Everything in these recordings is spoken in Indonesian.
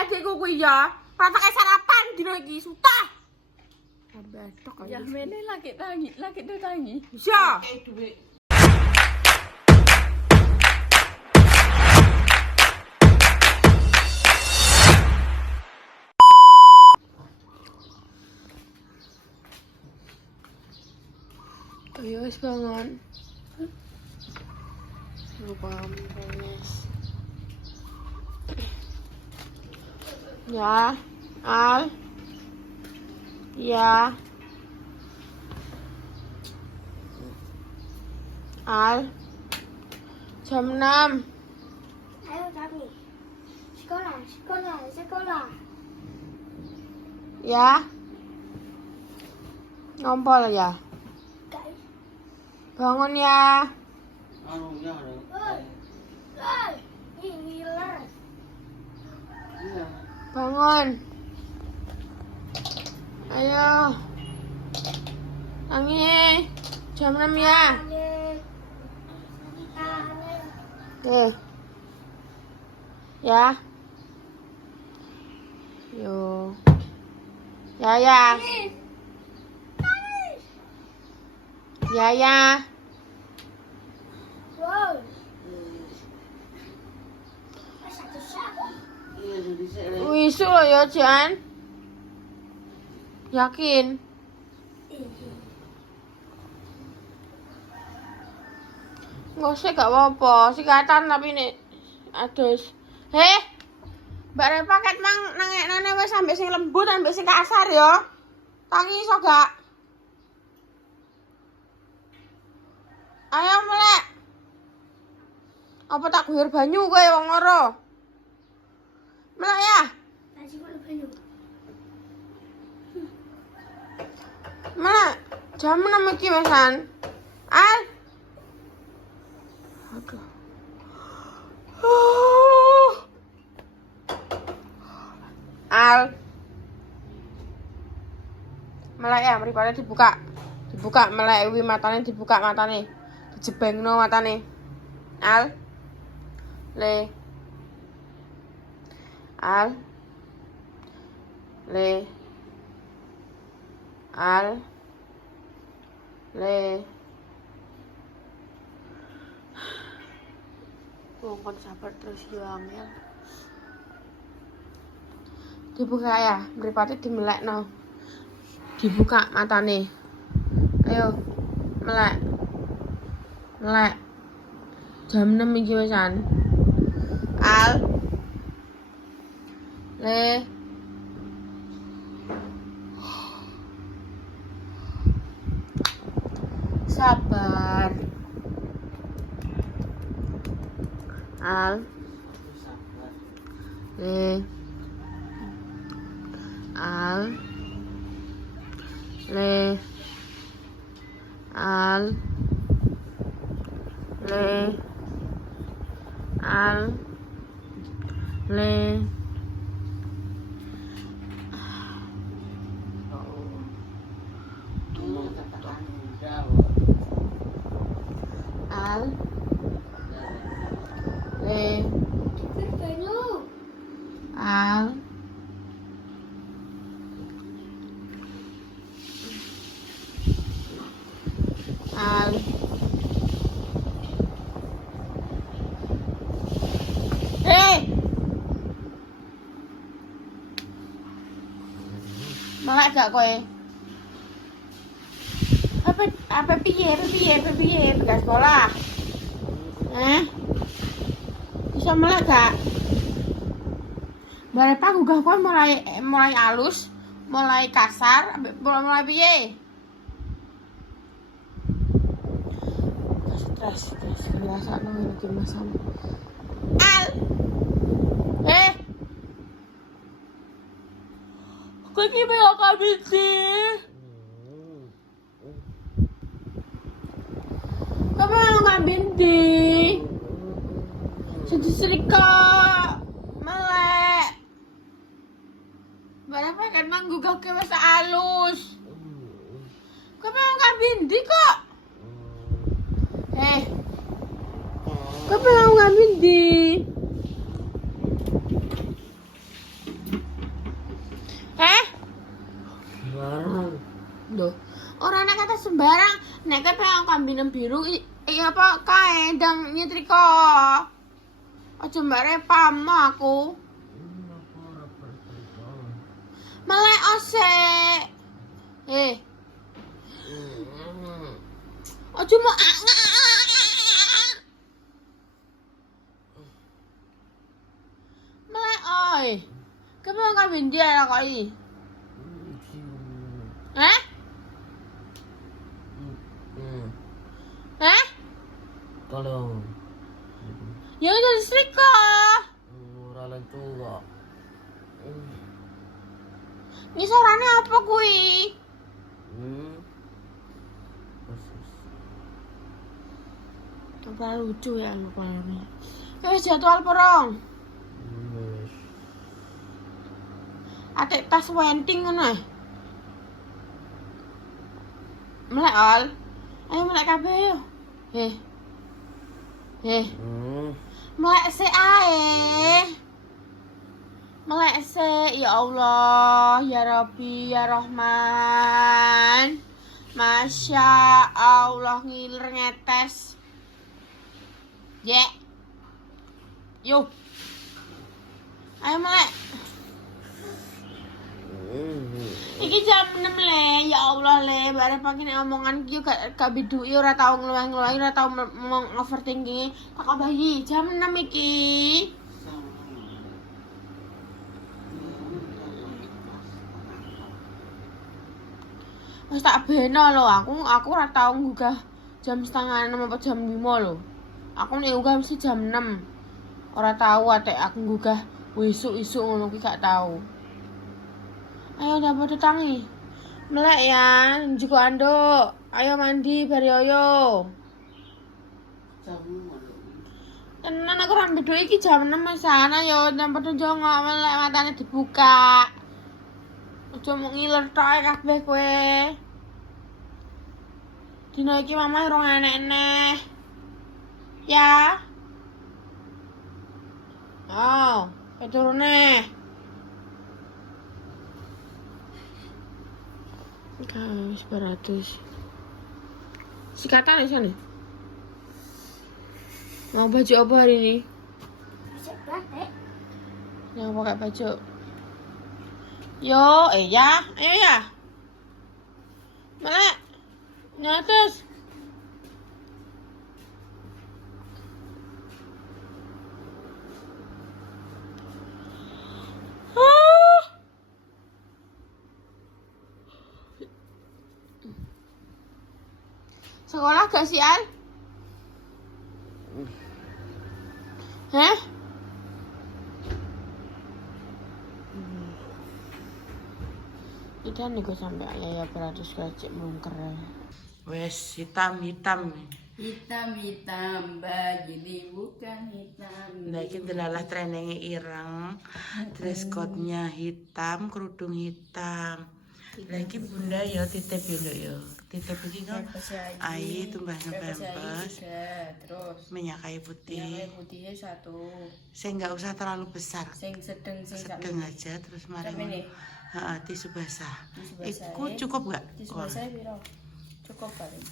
adikku kuwi ya. Ora pakai sarapan dino iki sutah. Bedok aja. Ya mene lagi tangi. Iya. Duit. Ayo wis bangun. Lupa guys. Ya, Al. Ya. Al. Jam 6. Ayo kami. Sekolah. Ya. Ngompol ya. Guys. Bangun ya. Ini lah. Bangun. Ayo. Tangi. Jam 6 ya. Ya. Yo. Ya. Ya. Wow. Wisu lo ya, Jan. Yakin? Nggak sih, gak apa-apa. Sikatan tapi nih adus. Mbak Repa ket mang nangeknane wis sampe sing lembut sampe sing kasar ya. Tangi iso gak? Ayo melek. Apa tak guyur banyu kowe wong loro? Melek ya. Melek. Jam 6 iki wesan. Al. Aduh. Al. Melek ya, mripate dibuka. Dibuka melek wi matane dibuka matane. Dijebengno matane. Al. Le. Al. Le. Al. Le. Kon sabar terus yo angel. Dibuka ya, mripate dimelekno. Dibuka matane. Ayo. Melek. Melek. Jam 6 iki wesan. Al. Le. Sabar. Al. Le. Al. Le. Al. Le. Al. Le. Al. Le. Al. Al. Melek gak kowe? Apa piye bekas sekolah? Bisa melek gak? Mbak Repa gugah kowe mulai halus, mulai kasar, mulai piye? Stres ngrasakno iki masam. Al. Kowe iki melok kabiti. Kamu melok kabiti. Sedih-sedika. Melek. Berapa kan manggugah ke wis alus. Kowe melok kabiti kok. Kowe melok kabiti. kata sembarang. Nek kowe pengen kambing biru iya apa kae ndang nyetrika. Aja mbak repam aku. Melek osek. Aja mau melek oi. Kowe pengen kambing dia kok iki. Hah? Hah? Kalau Ya udah setrika. ora lentu kok. Ngisorane apa kuwi? Terlalu lucu ya kepalanya. Wis jadwal porong. Wis. Atik tas wenting ngono ae. Melek al. Ayo melek kabeh yo. Melek se ae. Melek se ya Allah, ya Rabbi, ya Rahman. Masya Allah ngiler ngetes. Yuk. Ayo melek. Iki jam 6 le, ya Allah le, bare pagi nek omongan iki gak biduki ora tau ngeluh-ngeluh, ora tau overthinking. Tak bayi jam 6 iki. Wis tak beno lho, aku ora tau nggugah jam setengah 6 apa jam 5 lho. Aku nek nggugah mesti jam 6. Ora tau atek aku nggugah isuk-isuk ngono kuwi gak tau. Ayo udah pada tangi. Melek ya, njugo anduk. Ayo mandi bari ayo. Tenan aku ra bedho iki jam 6 sana yo, nang padha jongok melek matane dibuka. Aja mung ngiler tok ae kabeh kowe. Dina iki mamah rong enek-enek. Ya. Oh, turune. Guys, 100. Sikatan di sana. Mau baju apa hari ini? Bisa batik. Yang pakai baju. Yo, ya, ayo ya. Melek. Nyatus. Sekolah gak sih, Al? Hah? Kita nih gue sampai ayah beratus kacik mungker. Wes hitam. Hitam, Mbak. Jadi bukan hitam. Nah, iki delalah trenenge ireng, dress code-nya hitam, kerudung hitam. Lagi bunda ya titip dulu ya. Titip iki kan ai tumbahnya pempes. Terus Minyak yang kayu putihnya putih. satu. Saya nggak usah terlalu besar. Sing sedeng Sedang aja terus mari Sampai nih? Heeh, tisu basah. Tisu basah, Iku cukup gak? Tisu basah piro? Cukup paling.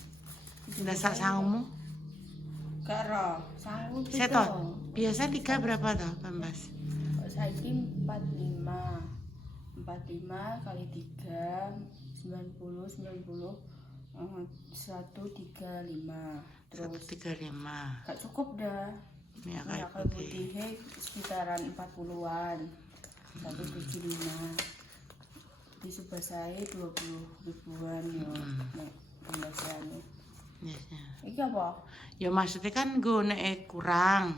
Dasar sangmu. Karo, sanggup Seton. Biasa 3 berapa toh pempes? Saiki 45 kali 3 90 135 terus 135. gak cukup dah. Minyak kayu Minyak kayu putih. putihnya sekitaran 40-an 175 tisu basahnya 20 ribuan ya nek pembasahannya. Yes, ya. Iki apa? Ya maksudnya kan gue kurang.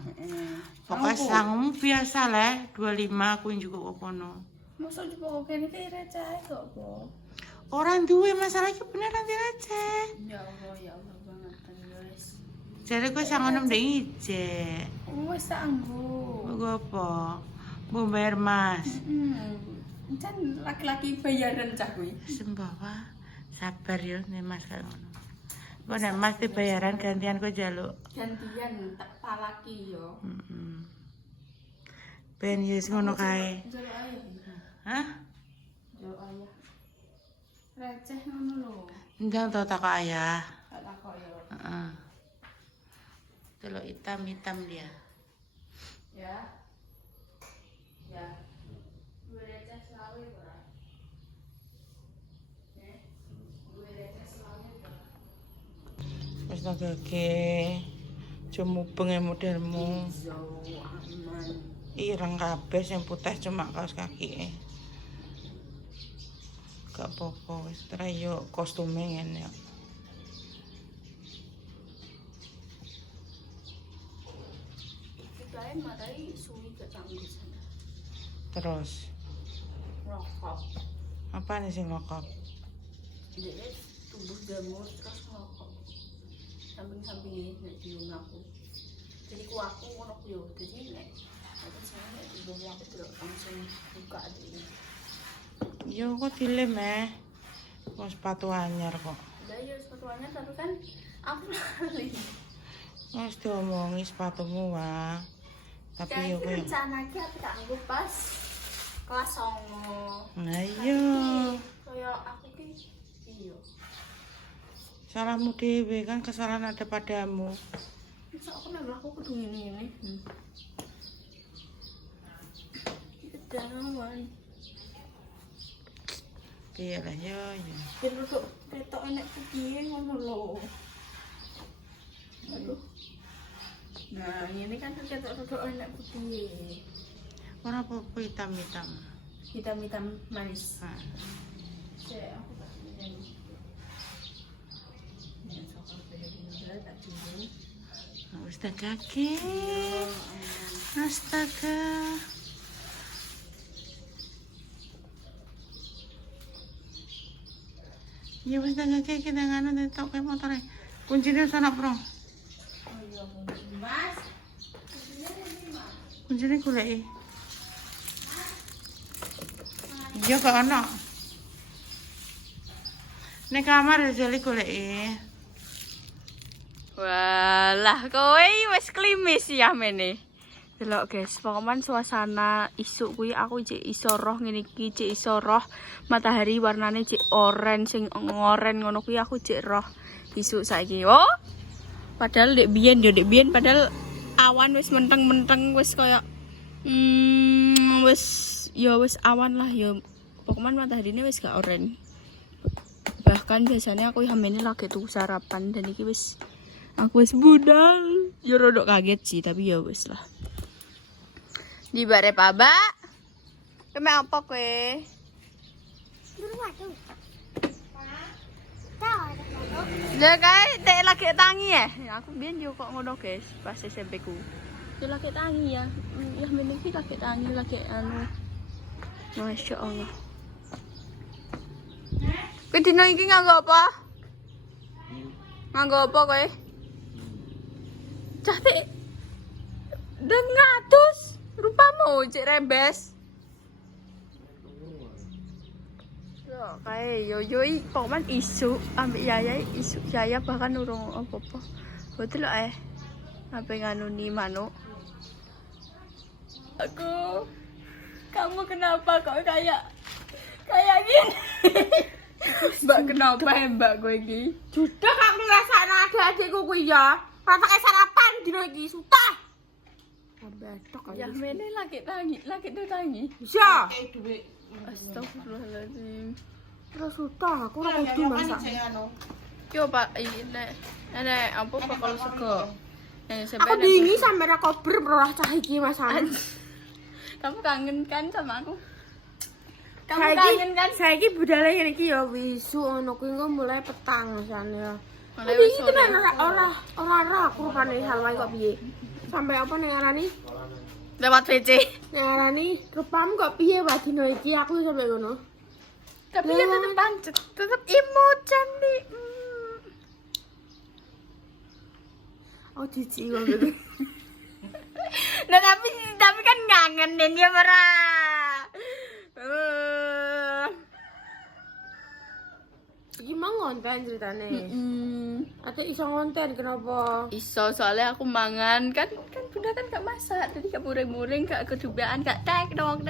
Pokoknya Sanggup. sangmu biasa lah 25 aku juga kono. Masa coba kok kene iki receh kok apa? Orang duwe masalah iki beneran receh. Ya Allah banget kan guys. Jadi gue sangono ndek ije. Wis sanggup. Gue apa? Mau bayar mas. Kan laki-laki bayaran cah kuwi. Sembawa sabar ya nih mas kayak ngono. Gue nek mas dibayaran gantian gue jaluk. Gantian tak palaki yo. Ben yes ngono kae. Jaluk ayah. Hah? Jaluk ayah. Receh ngono lho. Ndang tau tak ayah. Tak takok yo. Heeh. Telok hitam-hitam dia. Ya. Ya. Gue receh selawe ora. Gue receh selawe ora. Wis tak gage. Cuma pengen modelmu. Aman. Ireng kabeh sing putih cuma kaos kaki. Gak apa-apa wis yo kostume ngene. Kita marai suwi gak canggung sana. Terus Rokok. apa nih sing ngokok? Jadi tubuh jamur terus ngerokok. Samping-samping ini nek diung aku. Jadi ku aku ngono ku yo. Jadi nek aku seneng nek tubuh aku terus langsung buka ini. Yo kok dilem kok sepatu anyar kok. Udah ya sepatuannya tapi kan aku lali. Wis diomongi sepatumu wah. Tapi yo Kayak koyo. rencana ki aku tak anggo pas kelas 9. Nah iya. Kayak aku ki iya. Salahmu dewe kan kesalahan ada padamu. Masa aku nambah aku kudu ini. Kedangan. Iya lah yo yo. Ben rodok ketok enek piye ngono lho. Aduh. Nah, ini kan ketok rodok enek piye. Ora apa-apa hitam-hitam. Hitam-hitam manis. Nah, Cek aku tak ini. Nek sokol beli tak jumbo. wis tak gage. Astaga. Ya wis tak gage kita ngono tok ke motore. Kuncine wis ana, Bro. Oh iya, Mas. Kuncine goleki. Iya kok ana. Nek kamar ya jali goleki. Walah, kowe wis klimis ya mene. Delok guys, pokoknya suasana isuk kuwi aku cek iso roh ngene iki, cek iso roh matahari warnane cek orange sing ngoren ngono kuwi aku cek roh isuk saiki. Oh. Padahal dek biyen padahal awan wis menteng-menteng wis kaya wis awan lah ya. Pokoknya mataharine wis gak oren. Bahkan biasanya aku hamene lagi tuku sarapan dan iki wis aku wis budal. Ya rodok kaget sih tapi ya wis lah. Di bare paba. Keme apa kowe? Dulu waduh. Tahu ada foto. Lah kae tek lagi tangi ya. Aku biyen yo kok ngono guys pas SMP ku. Yo lagi tangi ya. Ya men iki lagi tangi lagi anu. Masya Allah. Kowe dino iki nganggo apa? Nganggo apa kowe? Cate. Dengatus rupamu cek rembes. Yo kae yo pokoknya isu ambek Yaya isu Yaya bahkan urung apa-apa. Betul apa nganuni manuk. Aku kamu kenapa kok kayak gini? Mbak kenapa mbak gue iki? Sudah aku ngrasakno adik-adikku kuwi ya. Ora pakai sarapan dino iki sutah. Betok aja. Ya mene lagi tuh tangi. Ya. Astagfirullahaladzim. Terus sutah aku ora kudu masak. Yo Pak, nek apa bakal sego. Aku dingin sampe ra kober ora cah iki masakan. Kamu kangen kan sama aku? Kamu kangen kan? Saiki budale ngene iki ya wisu ngono kuwi engko mulai petang masane ya. Tapi iki tenan ora aku rupane Salma kok piye. Sampai apa ning arani? Lewat WC. Ning arani rupamu kok piye wae dino iki aku sampe ngono. Tapi ya tetep pancet, tetep emocan nih. Oh cici kok gitu. Nah tapi kan ngangenin ya Mara. Iki mang ngonten ceritane. Ate iso ngonten kenapa? Iso soalnya aku mangan kan bunda kan gak masak, jadi gak muring-muring, gak kedubaan, gak teng dong.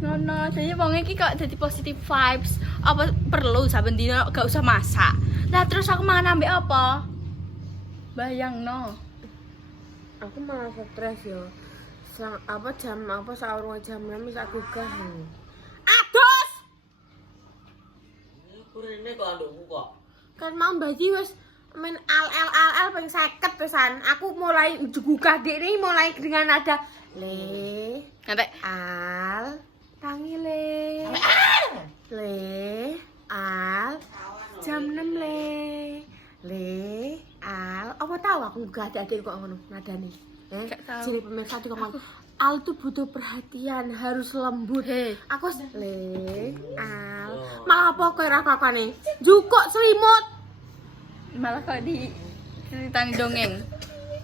Ngono, jadi wong iki kok dadi positive vibes. Apa perlu saben dina gak usah masak. Lah terus aku mangan ambek apa? Bayangno. Aku malah stres yo. Jam sahur jam 6 wis aku gah. Ados. Kurene kok andukmu kok. Kan mau bagi wis men al ping 50 pisan. Aku mulai digugah dik ini mulai dengan nada le. Sampai Al tangi le. Le al jam 6 le al apa tahu aku gak ada kok ngono nadane Gak tahu. jadi pemirsa di ngomong al tuh butuh perhatian harus lembut aku le al malah apa kowe ra kakane jukuk selimut malah kok di ceritani dongeng.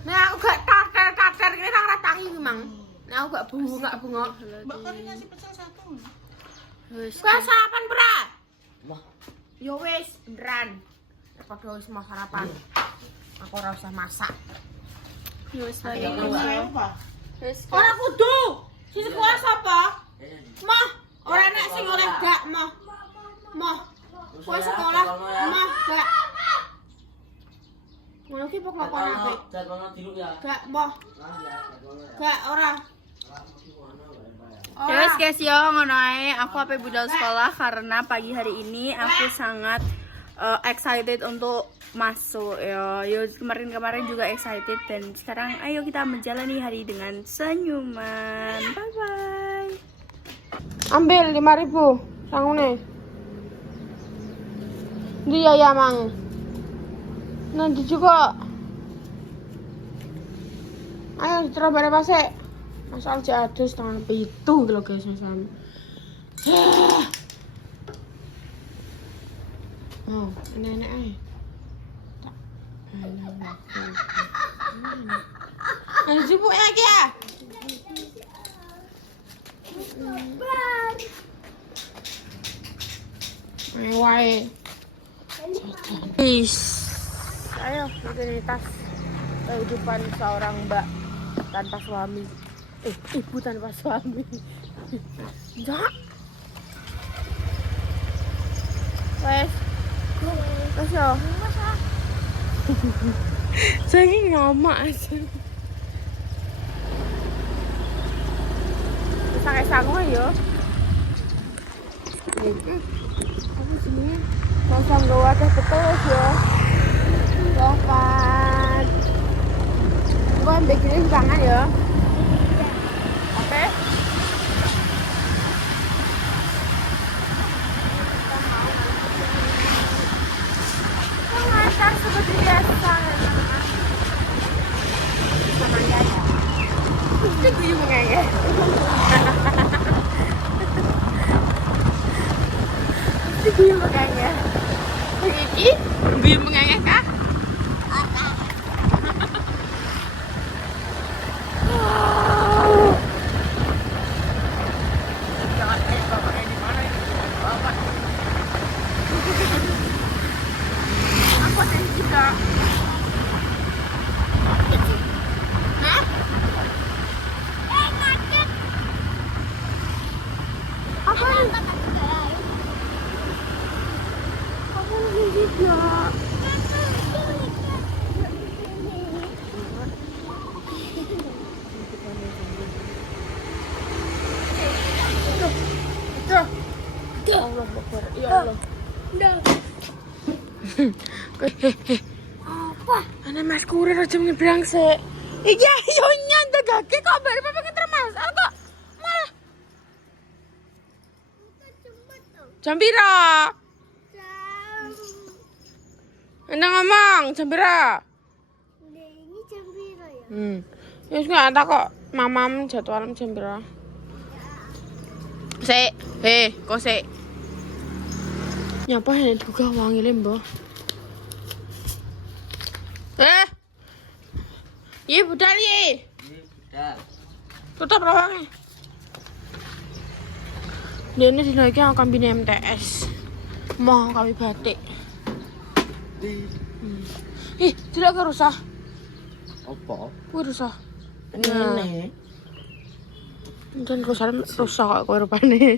nah aku gak takar ini nang ra tangi memang nah aku gak bengok Mbak Kori ngasih pecel 1. Wis. kowe sarapan berat Mah, yo wis beneran padha wis mau sarapan aku ora usah masak Wis lagi. Apa? Wis. ora kudu si sekolah sapa mah ora nek sing oleh gak mah kowe sekolah mah gak ngono ki pokok apa jadwalnya dulu ya. gak mah gak ora Ya wes guys yo ngono ae aku ape budal sekolah karena pagi hari ini aku sangat excited untuk masuk yo kemarin juga excited dan sekarang ayo kita menjalani hari dengan senyuman. Bye bye. ambil 5.000 sangune dia ya mang nanti juga ayo terobare pasek masal jadus tangan pitu gitu guys misalnya oh enak-enak aja ayo jupuk ya kia ayo wae ayo rutinitas kehidupan seorang mbak tanpa suami ibu tanpa suami enggak wes yo saya ngamak aja bisa kayak sango yo apa sini mau sanggo wadah betul yo lokan gua ambil gini tangan ya oke lancar seperti biasa sama Yaya itu gue mengaya itu gue mengaya ini gue mengaya kah Ana Mas kurir aja nyebrang sik. Iki ayo nyandegake kok bare pengen termasal kok. Malah jam pira? Enak ngomong jam pira? Ini jam piro ya? Ya wis gak tak kok mamam jadwal jam pira. Sik, kok sik. Nyapa nek duga wangi le, Mbah. Iya budal ye. Udah. Tutup lawangnya. Ini dina iki akan bini MTS. Mau kami batik. Ih, tidak ke rusak. Apa? Kuwi rusak. Ini. Dan rusak kok kowe rupane.